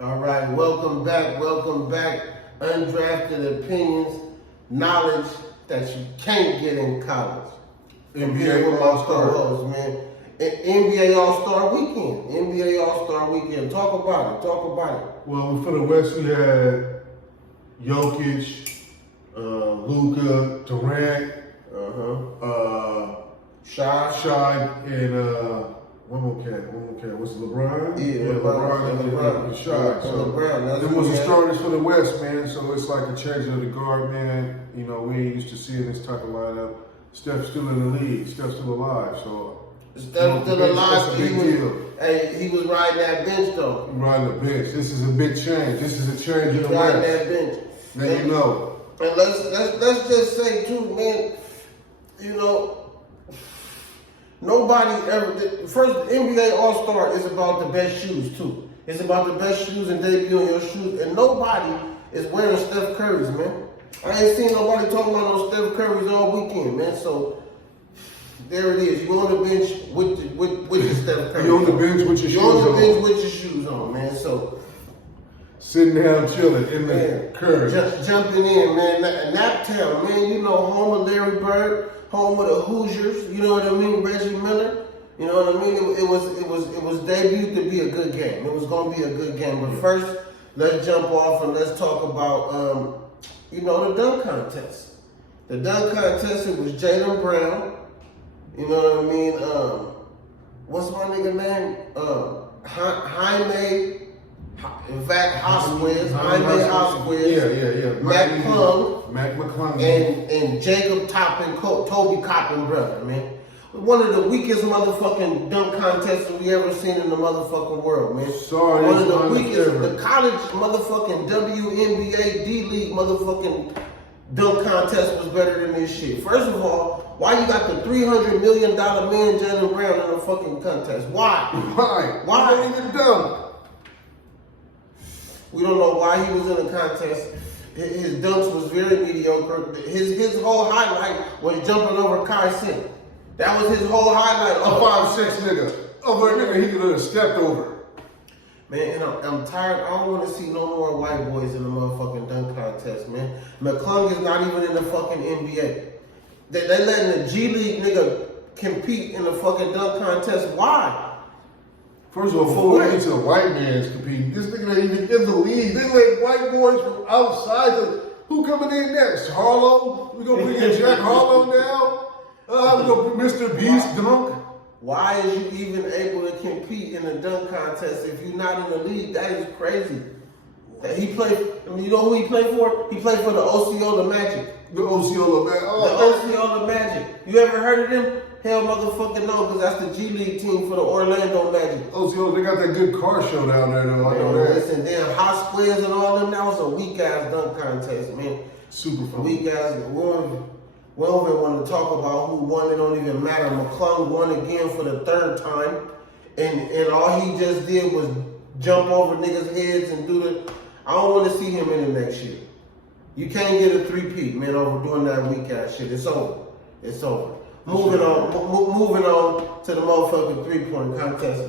All right, welcome back. Undrafted opinions, knowledge that you can't get in college. NBA All-Star. Man. NBA All-Star Weekend. NBA All-Star Weekend. Talk about it. Well, for the West, we had Jokic, Luka, Durant, Shy, and one more cat. What's it, LeBron? Yeah, LeBron. And Shy. So them was the starters for the West, man. So it's like a change of the guard, man. You know, we ain't used to seeing this type of lineup. Steph's still in the league. Steph's still alive. So Steph's still alive. That's a big deal. Hey, he was riding that bench though. Riding the bench. This is a big change. This is a change in the riding West. that bench. Then you know. And let's just say too, man. You know, nobody ever. First, NBA All-Star is about the best shoes too. It's about the best shoes and debuting your shoes, and nobody is wearing Steph Curry's, man. I ain't seen nobody talking about no Steph Curry's all weekend, man. So there it is. You on the bench with your Steph Curry. You on the bench with your shoes on. You on the bench with your shoes on, man. So sitting down chilling in the curve. Jumping in, man. Naptown, man. You know, home of Larry Bird, home of the Hoosiers. You know what I mean? Reggie Miller. You know what I mean? It was debuted to be a good game. It was gonna be a good game. But first, let's jump off and let's talk about the dunk contest. The dunk contest, it was Jaylen Brown. You know what I mean? What's my nigga name? Jaime Hosquez. Mac McClung. And Jacob Toppin, Toby Coppin brother, man. One of the weakest motherfucking dunk contests we ever seen in the motherfucking world, man. Sorry, one of the weakest. The college motherfucking WNBA D-League motherfucking dunk contest was better than this shit. First of all, why you got the $300 million man Jaylen Brown in a fucking contest? Why? Why didn't even dunk? We don't know why he was in the contest. His dunks was very mediocre. His whole highlight was jumping over Kai Singh. That was his whole highlight. A 5'6" nigga. Over a nigga he could have stepped over. Man, and I'm tired. I don't want to see no more white boys in the motherfucking dunk contest, man. McClung is not even in the fucking NBA. They letting the G League nigga compete in the fucking dunk contest. Why? First of all, before we get to the white man's competing, this nigga ain't even in the league. They let white boys from outside. Who coming in next? Harlow? We gonna bring in Jack Harlow now? We gonna put Mr. Beast dunk? Why is you even able to compete in a dunk contest if you're not in the league? That is crazy. He played. You know who he played for? He played for the Osceola Magic. The Osceola Magic. The Osceola Magic. You ever heard of them? Hell, motherfucking no, because that's the G League team for the Orlando Magic. Osceola, they got that good car show down there, though. I know that. Listen, damn, hot squares and all them. That was a weak ass dunk contest, man. Super fun. Weak ass. We don't even want to talk about who won. It don't even matter. McClung won again for the third time, and all he just did was jump over niggas' heads and do the. I don't want to see him in the next year. You can't get a three-peat, man, over doing that weak ass shit. It's over. Moving on to the motherfucking three-point contest.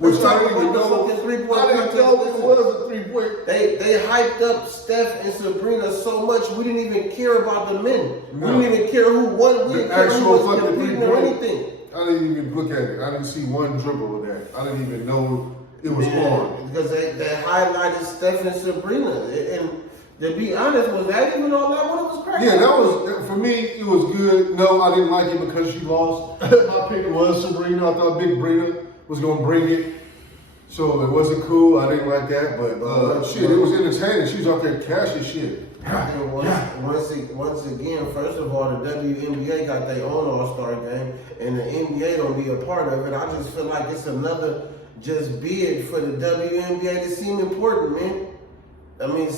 Which I didn't even know. I didn't know it was a three-point. They hyped up Steph and Sabrina so much we didn't even care about the men. No. We didn't even care who won. We didn't care who was competing or anything. I didn't even look at it. I didn't see one dribble of that. I didn't even know it was on. Because they highlighted Steph and Sabrina. And to be honest, was that even all that one? It was crazy. Yeah, that was, for me, it was good. No, I didn't like it because she lost. My pick was Sabrina. I thought Big Brina was going to bring it. So it wasn't cool. I didn't like that. But shit, it was entertaining. She was out there cashing shit. And once again, first of all, the WNBA got their own All-Star game, and the NBA don't be a part of it. I just feel like it's another just bid for the WNBA to seem important, man. I mean,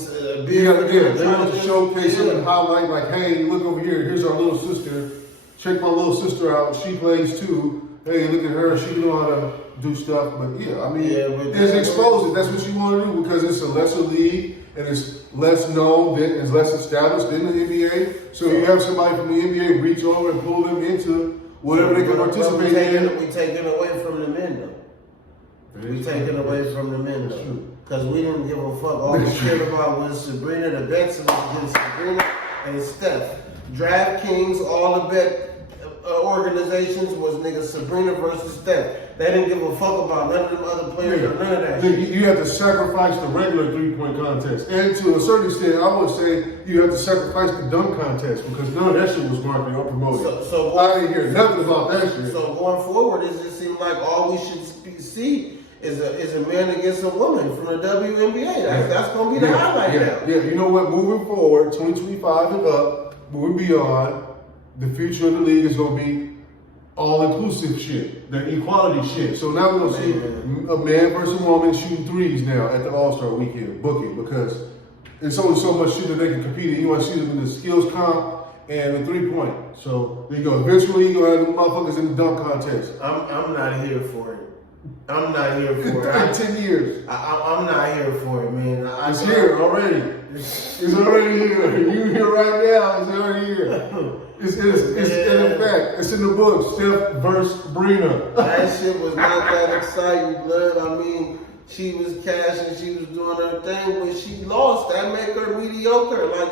they want to showcase it and highlight, like, hey, look over here. Here's our little sister. Check my little sister out. She plays too. Hey, look at her. She know how to do stuff. But yeah, I mean, it's exposed. That's what you want to do because it's a lesser league and it's less known, it's less established than the NBA. So you have somebody from the NBA reach over and pull them into whatever they can participate in. We taking away from the men, though. We taking away from the men though. Because we didn't give a fuck. All we cared about was Sabrina, the bets was against Sabrina and Steph. DraftKings, all the bet organizations was nigga Sabrina versus Steph. They didn't give a fuck about none of them other players or none of that shit. You have to sacrifice the regular 3-point contest. And to a certain extent, I would say you have to sacrifice the dunk contest because none of that shit was marketed or promoted. So I didn't hear nothing about that shit. So going forward, it just seemed like all we should see is a man against a woman from the WNBA. That's going to be the highlight now. Yeah, you know what? Moving forward, 2025 and up, moving beyond, the future of the league is going to be all-inclusive shit, the equality shit. So now we're going to see a man versus woman shooting threes now at the All-Star weekend booking because there's only so much shit that they can compete in. You want to see them in the skills comp and the 3-point. So there you go. Eventually, you're going to have the motherfuckers in the dunk contest. I'm not here for it. I'm not here for it. 10 years. I'm not here for it, man. It's here already. It's already here. You here right now. It's already here. It's in fact, it's in the book. Steph versus Brina. That shit was not that exciting, blood. I mean, she was cashing, she was doing her thing, but she lost. That make her mediocre. Like,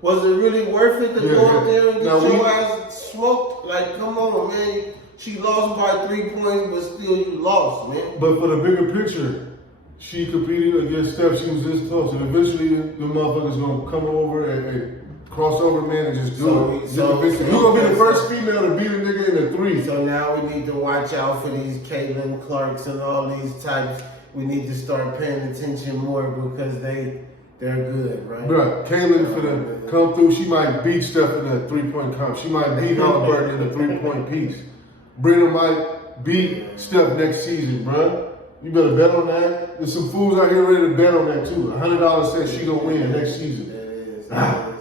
was it really worth it to go out there and get your ass smoked? Like, come on, man. She lost by 3 points, but still you lost, man. But for the bigger picture, she competed against Steph. She was this close, and eventually the motherfucker's gonna come over and cross over, man, and just do it. You're gonna be the first female to beat a nigga in the 3. So now we need to watch out for these Caitlin Clarks and all these types. We need to start paying attention more because they're good, right? Bruh, Caitlin finna come through. She might beat Steph in a 3-point comp. She might beat Halliburton in a 3-point piece. Brina might beat Steph next season, bruh. You better bet on that. There's some fools out here ready to bet on that too. $100 says she gonna win next season.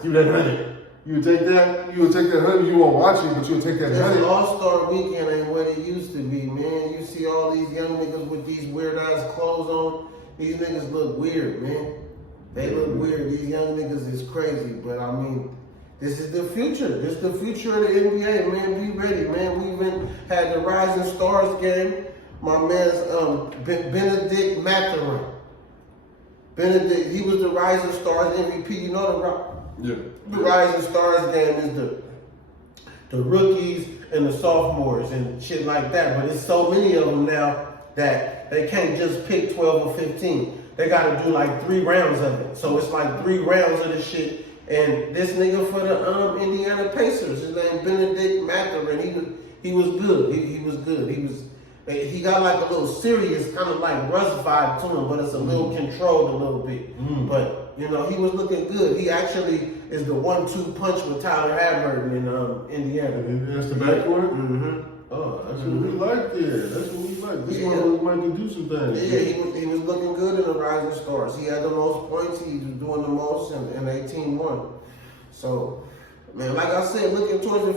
Give that 100. You would take that? You would take that 100. You won't watch it, but you would take that 100. This All-Star weekend ain't what it used to be, man. You see all these young niggas with these weird-ass clothes on. These niggas look weird, man. They look weird. These young niggas is crazy, but I mean, this is the future. This is the future of the NBA, man. Be ready, man. We even had the Rising Stars game. My man's Benedict Mathurin. Benedict, he was the Rising Stars MVP. You know the Rising Stars game is the rookies and the sophomores and shit like that. But there's so many of them now that they can't just pick 12 or 15. They got to do like 3 rounds of it. So it's like 3 rounds of the shit. And this nigga for the Indiana Pacers, his name Benedict Mathurin, he was good. He was good. He got like a little serious, kind of like Russ vibe to him, but it's a little controlled a little bit. But, you know, he was looking good. He actually is the 1-2 punch with Tyler Halliburton in Indiana. That's the backcourt? Mm-hmm. Oh, that's what we like there. That's what we like. This one might do some things. Yeah, he was looking good in the Rising Stars. He had the most points. He was doing the most, and they team won. So, man, like I said, looking towards the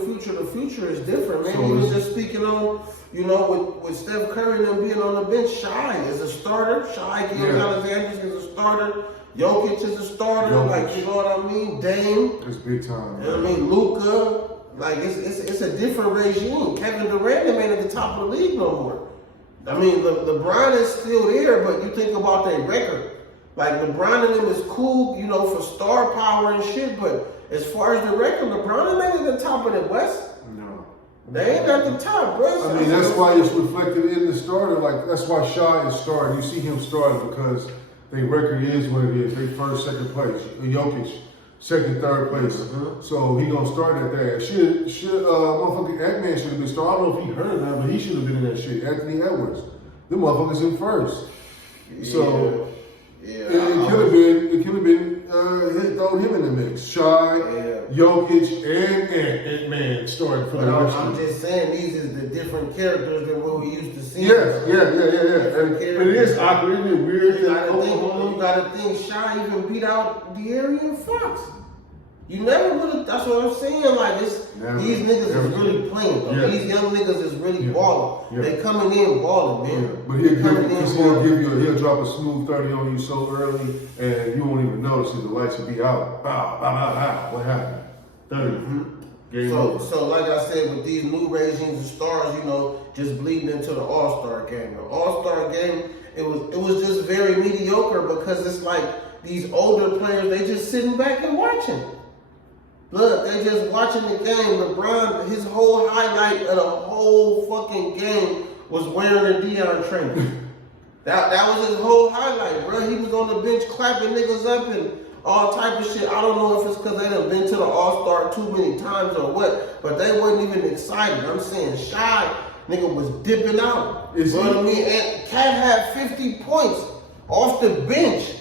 future is different, man. He was just speaking on, you know, with Steph Curry and them being on the bench. Shai is a starter. Shai Gilgeous-Alexander is a starter. Jokic is a starter. Like, you know what I mean? Dame. It's big time. You know what I mean? Luka. Like, it's a different regime. Kevin Durant ain't at the top of the league no more. I mean, LeBron is still there, but you think about their record. Like, LeBron and them is cool, you know, for star power and shit, but as far as the record, LeBron ain't at the top of the West. No. They ain't at the top, bro. I mean, that's why it's reflected in the starter. Like, that's why Shai is starting. You see him starting because their record is what it is. They first, second place. Jokic, second, third place. So he gonna start at that. Motherfucking Ant-Man should have been starting. I don't know if he heard that, but he should have been in that shit. Anthony Edwards. Them motherfuckers in first. So it could have been throw him in the mix. Shai, Jokic, and Ant-Man starting for the rest. I'm just saying these is the different characters than what we used to see. Yeah. But it is awkward, isn't it? Weird. You gotta think Shai even beat out De'Aaron Fox. You never would have. That's what I'm saying. Like these niggas is really playing. Yeah. These young niggas is really balling. Yeah. They coming in balling, man. Yeah. But he'll drop a smooth 30 on you so early, and you won't even notice it. The lights will be out. Bow. What happened? 30. So like I said, with these new regimes of stars, you know, just bleeding into the All-Star game. The All-Star game, it was just very mediocre because it's like these older players, they just sitting back and watching. Look, they just watching the game. LeBron, his whole highlight of the whole fucking game was wearing a Dion trainer. That was his whole highlight, bro. He was on the bench clapping niggas up and all type of shit. I don't know if it's because they done been to the All-Star too many times or what, but they wasn't even excited. I'm saying Shy, nigga, was dipping out. You know what I mean? And Cat had 50 points off the bench.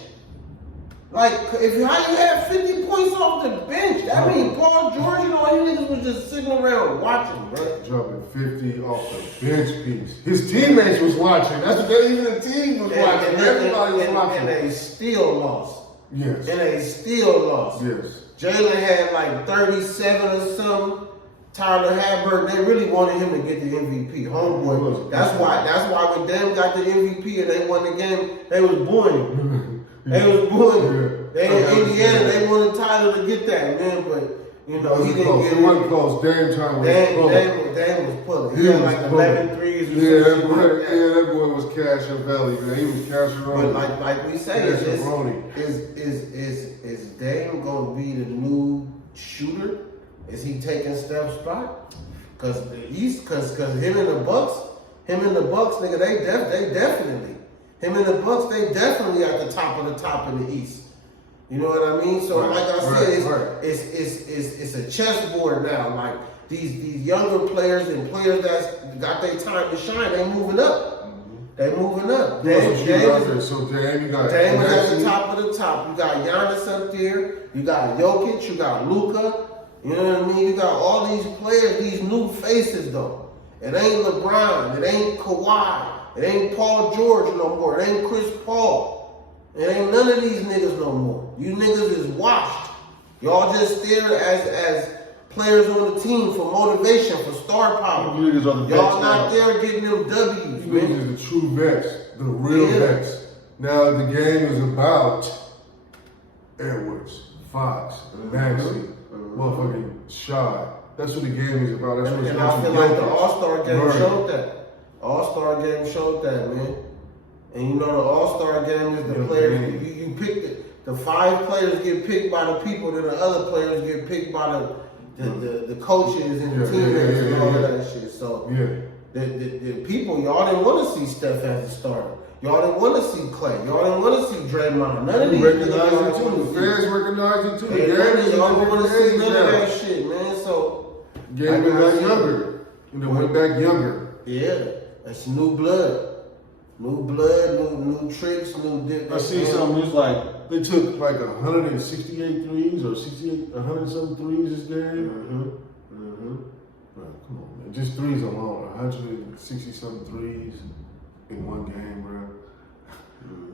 Like, how you have 50 points off the bench? That means Paul George and all you niggas was just sitting around watching, bro. Dropping 50 off the bench piece. His teammates was watching. That's what even the team was watching. Everybody was watching. And they still lost. Yes. And they still lost. Yes. Jalen had like 37 or something. Tyler Haber, they really wanted him to get the MVP. Homeboy. That's why when Dame got the MVP and they won the game, they was booing. They was booing. They in Indiana, they wanted Tyler to get that, man, but you know, he didn't get it. It wasn't close. Dame time was pulling. Dame was pulling. He had like 11 threes or something like that. Yeah, that boy was cash and belly, man. He was cash and rolling. But like we say, is Dame gonna be the new shooter? Is he taking Steph's spot? Cause him and the Bucks, nigga, they definitely. Him and the Bucks, they definitely at the top of the East. You know what I mean? So like I said, it's a chessboard now. Like these younger players and players that's got their time to shine, they moving up. They moving up. Dame was at the top of the top. You got Giannis up there. You got Jokic. You got Luka. You know what I mean? You got all these players, these new faces though. It ain't LeBron. It ain't Kawhi. It ain't Paul George no more. It ain't Chris Paul. It ain't none of these niggas no more. You niggas is washed. Y'all just there as players on the team for motivation, for star power. You niggas are the Y'all not there getting them W's, You man. niggas are the true vets, the real vets. Now the game is about Edwards, Fox, Maxey, motherfucking Shy. That's what the game is about. That's what it's about. And I feel like the All-Star game showed that. All-Star game showed that, man. And you know the All-Star game is the players, you pick the 5 players get picked by the people, then the other players get picked by the coaches and the teammates and all of that shit. So the people, y'all didn't want to see Steph as a starter. Y'all didn't want to see Clay. Y'all didn't want to see Draymond. None of these recognize it too. The fans recognize it too. Y'all didn't want to see none of that shit, man. So game went back younger. You know, went back younger. Yeah. That's new blood. New tricks, new dip. I see something, it's like, they took like 168 threes or 100 something threes this game. Bro, come on, man. Just threes alone. 160 something threes in one game, bro.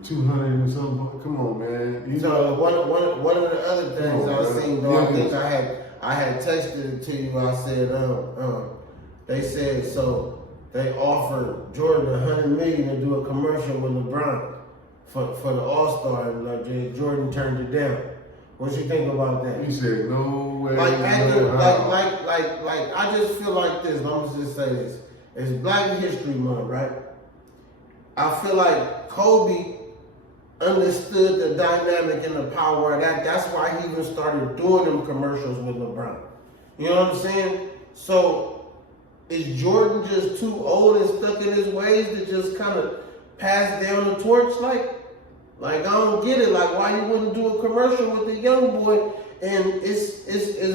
200 and something. Come on, man. You know, one of the other things I seen, though, I think I had texted it to you. I said, they said so. They offered Jordan $100 million to do a commercial with LeBron for the All-Star, and Jordan turned it down. What you think about that? He said, no way. Like I just feel like this. I'm gonna just say this: it's Black History Month, right? I feel like Kobe understood the dynamic and the power of that. That's why he even started doing them commercials with LeBron. You know what I'm saying? So. Is Jordan just too old and stuck in his ways to just kind of pass down the torch? Like I don't get it. Like, why you wouldn't do a commercial with the young boy? And it's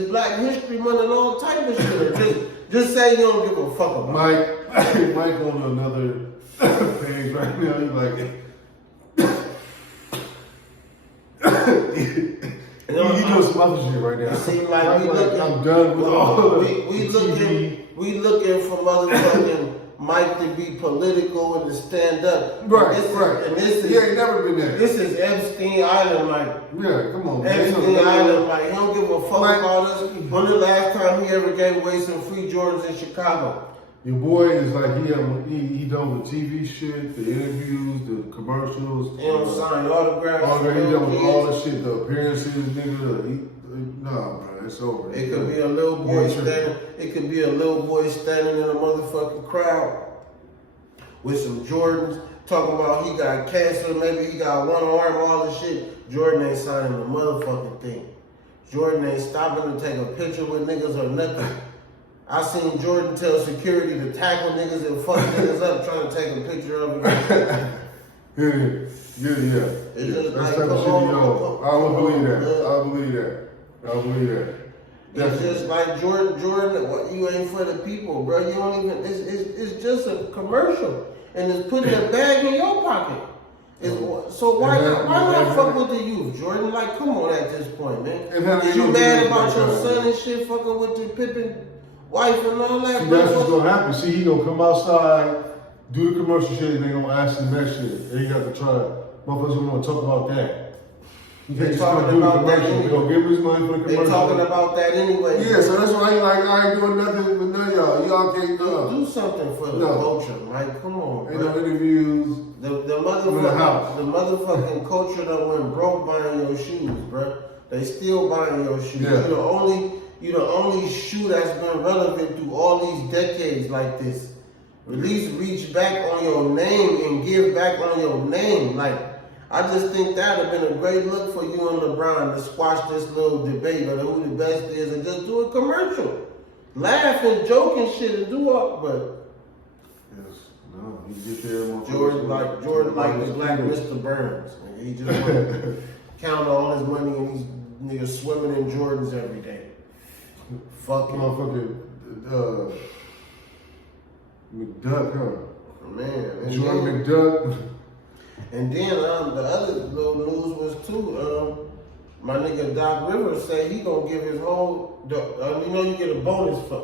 Black History Month and all type of shit. Just say you don't give a fuck about Mike on another page right now. He's like, you doing some other shit right now. It seems like I'm done with all we looking for motherfucking Mike to be political and to stand up. Right. He ain't never been there. This is Epstein Island, like. Yeah, come on, man. Epstein Island, like, he don't give a fuck about us. When the last time he ever gave away some free Jordans in Chicago? Your boy is like, he done the TV shit, the interviews, the commercials. He don't sign autographs. He done all the shit, the appearances, nigga. No, bro, it's over. It could be a little boy standing. It could be a little boy standing in a motherfucking crowd with some Jordans, talking about he got cancer, maybe he got one arm, all this shit. Jordan ain't signing the motherfucking thing. Jordan ain't stopping to take a picture with niggas or nothing. I seen Jordan tell security to tackle niggas and fuck niggas up trying to take a picture of him. Yeah. It's just That's like, type of shit, yo. I don't believe that. man. I believe that. I believe that. It's just like Jordan, what, you ain't for the people, bro. You don't even, it's just a commercial. And it's putting a bag in your pocket. So why not fuck with the youth, Jordan? Like, come on at this point, man. Is you mad about your son and shit fucking with the Pippen wife and all that? See, that's what's gonna happen. See, he gonna come outside, do the commercial shit, and they gonna ask him that shit. They got to try. Motherfuckers gonna talk about that. They talking about that anyway. They gonna give him his money for the commercial. They talking about that anyway. Yeah, so that's why I ain't doing nothing with none of y'all. Y'all can't do something for the culture, Mike. Come on, ain't no interviews. The motherfucking culture that went broke buying your shoes, bro. They still buying your shoes. Yeah. You the only shoe that's been relevant through all these decades like this. At least reach back on your name and give back on your name. Like, I just think that would have been a great look for you and LeBron to squash this little debate on who the best is and just do a commercial. Laugh and joke and shit and do all, but yes, no, he get there. Jordan like the black Mr. Burns. He just want to count all his money and he's niggas swimming in Jordans every day. Fucking motherfucking McDuck, huh? Man, Jordan McDuck. And then the other little news was too, my nigga Doc Rivers say he gonna give his whole, you get a bonus for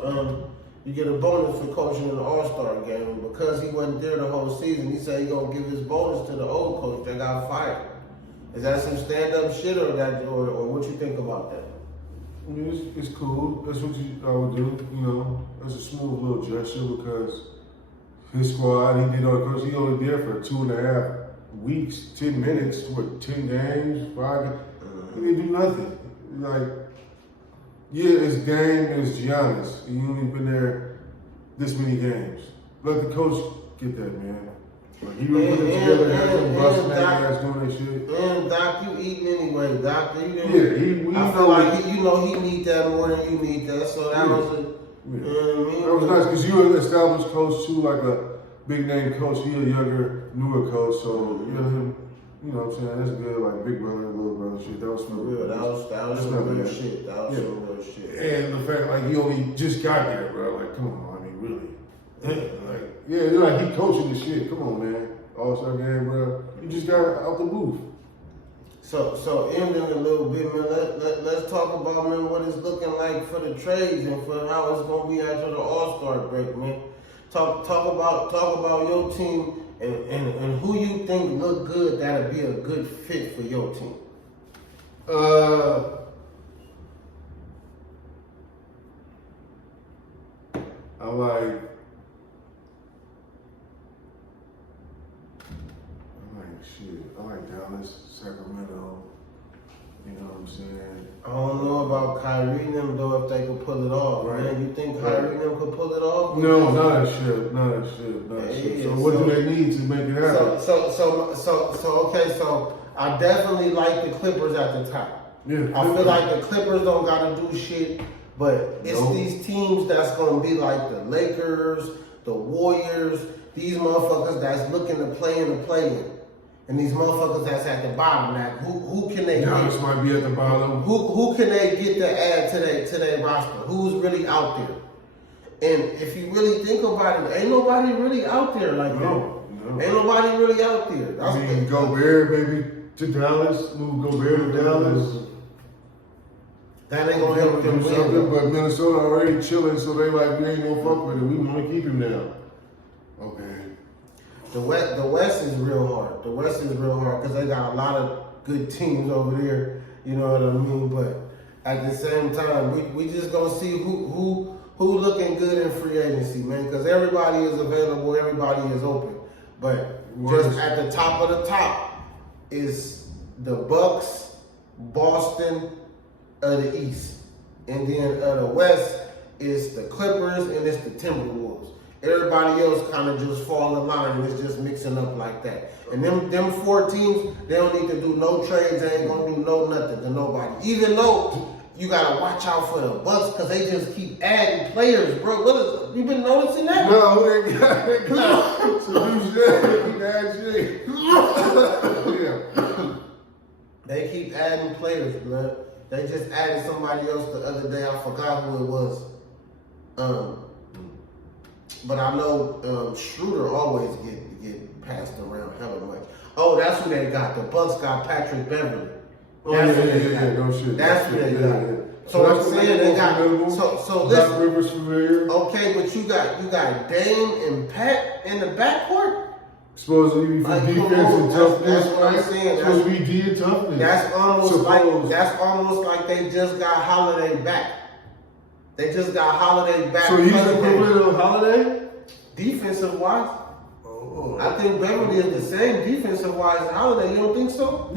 coaching in the All-Star game. Because he wasn't there the whole season, he said he gonna give his bonus to the old coach that got fired. Is that some stand-up shit or what you think about that? I mean, it's cool. That's what I would do, you know. That's a smooth little gesture because his squad, he did all because he only there for 2.5 weeks, 10 minutes, 10 games, 5 games. He didn't do nothing. Like, yeah, it's game and it's Giannis. He only been there this many games. Let the coach get that, man. Like, he really put it together, had some busting that ass doing that shit. And Doc, you eating anyway, Doc. I feel like he need that more than you need that. So that was a, you know what I mean? That was nice because you an established coach too, like a big name coach. He a younger, newer coach, so you know him. You know what I'm saying? That's good, like big brother, little brother shit. That was for real. That was some real shit. That was some real shit. And the fact like he only just got there, bro. Like, come on, I mean, really. Like he coaching the shit. Come on, man. All-Star game, bro. He just got out the booth. So ending a little bit, man. Let's talk about, man, what it's looking like for the trades and for how it's gonna be after the All-Star break, man. Talk about your team and who you think look good that'll be a good fit for your team. I like Dallas, Sacramento. You know what I'm saying? I don't know about Kyrie and them though if they could pull it off. Right. Man, you think Kyrie and them could pull it off? No, not that shit. So what do they need to make it happen? So I definitely like the Clippers at the top. Yeah, I feel like the Clippers don't gotta do shit, but it's these teams that's gonna be like the Lakers, the Warriors, these motherfuckers that's looking to play in the play-in. And these motherfuckers that's at the bottom now, who can they Giannis might be at the bottom. Who can they get to add to their roster? Who's really out there? And if you really think about it, ain't nobody really out there like that. No. Ain't nobody really out there. I mean, Gobert maybe to Dallas, move Gobert to Dallas. That ain't gonna help them win. But Minnesota already chilling, so they like, we ain't gonna fuck with it. We want to keep him now. Okay. The West is real hard. The West is real hard because they got a lot of good teams over there. You know what I mean? But at the same time, we just gonna see who looking good in free agency, man. Because everybody is available, everybody is open. But just at the top of the top is the Bucks, Boston, of the East. And then the West is the Clippers and it's the Timberwolves. Everybody else kind of just fall in line and it's just mixing up like that. And them 4 teams, they don't need to do no trades. They ain't gonna do no nothing to nobody. Even though you gotta watch out for the Bucks because they just keep adding players, bro. You been noticing that? No, they got some new shit. Yeah. They keep adding players, blood. They just added somebody else the other day. I forgot who it was. But I know Schroeder always get passed around hella much. Oh, that's who they got. The Bucks got Patrick Beverly. Oh, yeah, no shit. That's who they got. Yeah. So I'm saying they got. So listen. Rivers familiar. Okay, but you got Dame and Pat in the backcourt. Supposed to be for defense and toughness, that's what I'm right? saying. Supposed to be D and toughness. That's almost like they just got Holiday back. They just got Holiday back. So he's the equivalent of Holiday? Defensive wise. Oh. I think Beverly is the same defensive wise as Holiday. You don't think so?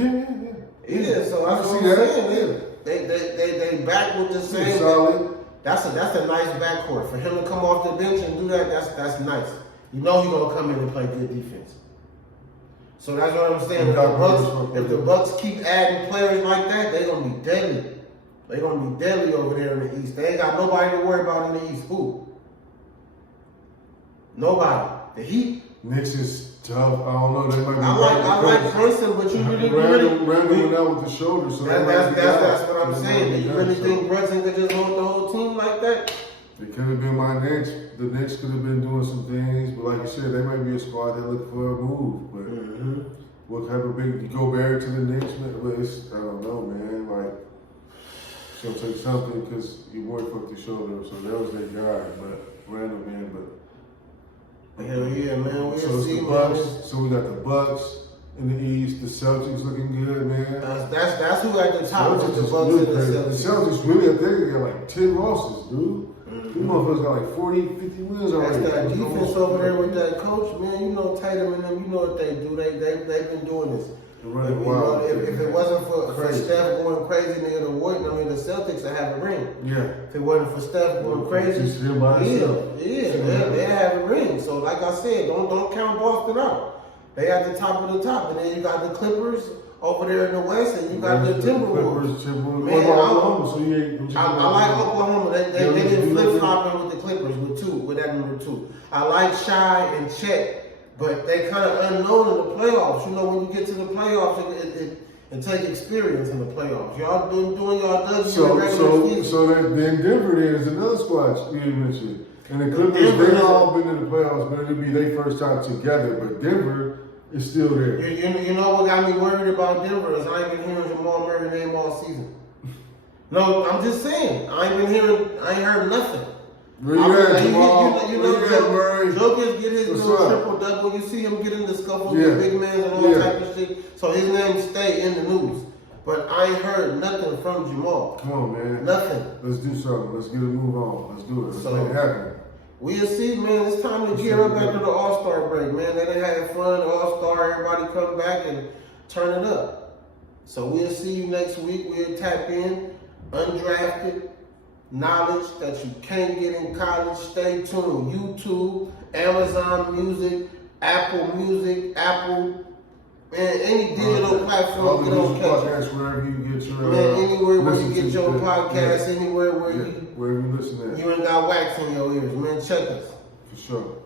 Yeah, so that's what I'm saying. They back with the same. Solid. That's a nice backcourt. For him to come off the bench and do that, that's nice. You know he's gonna come in and play good defense. So that's what I'm saying. If the Bucks keep adding players like that, they're gonna be deadly. They're gonna be deadly over there in the East. They ain't got nobody to worry about in the East. Who? Nobody. The Heat. Knicks is tough. I don't know. They might be I like Brunson, but you Randall went out with the shoulder, so that's what I'm saying. Do you really think Brunson could just hold the whole team like that? It could have been my Knicks. The Knicks could have been doing some things, but like you said, they might be a squad that look for a move. But what type of big Gobert to the Knicks? But it's, I don't know, man. Like, it's gonna take something because your boy fucked his shoulder, so that was their guy. But Randall, man, but. Hell yeah, man. We'll so see, the Bucks. So we got the Bucks in the East. The Celtics looking good, man. That's who at the top. Celtics The is Bucks really and the crazy. Celtics. The Celtics really, I think they got like 10 losses, dude. These motherfuckers got like 40, 50 wins already. That's that defense over there with that coach, man. You know Tatum and them. You know what they do. They've been doing this. If it wasn't for Steph going crazy, nigga, the Celtics would have a ring. Yeah. If it wasn't for Steph going crazy, Just him by himself. they have a ring. So like I said, don't count Boston out. They at the top of the top, and then you got the Clippers over there in the West, and you got the Timberwolves. Man, I like Oklahoma. They didn't flip flopping with the Clippers with that number 2. I like Shy and Chet. But they kind of unknown in the playoffs. You know, when you get to the playoffs, it take experience in the playoffs. Y'all doing y'all W in the regular season. So then Denver is another squad you mentioned. And the Clippers, they all been in the playoffs, but it'll be their first time together. But Denver is still there. You know what got me worried about Denver is I ain't been hearing Jamal Murray name all season. No, I'm just saying. I ain't heard nothing. Where you at, Jamal? Murray? Jokic get his little triple-double. You see him get in the scuffle with big man and all type of shit. So his name stay in the news. But I ain't heard nothing from Jamal. Come on, man. Nothing. Let's do something. Let's get a move on. Let's do it. Let's make it happen. We'll see, man. It's time to gear up after the All-Star break, man. They done had fun, All-Star, everybody come back and turn it up. So we'll see you next week. We'll tap in. Undrafted. Knowledge that you can't get in college. Stay tuned. YouTube, Amazon Music, Apple Music, and any digital platform you don't catch. Wherever you get your anywhere where you get your podcast, anywhere where wherever you listen at. You ain't got wax in your ears, man. Check us. For sure.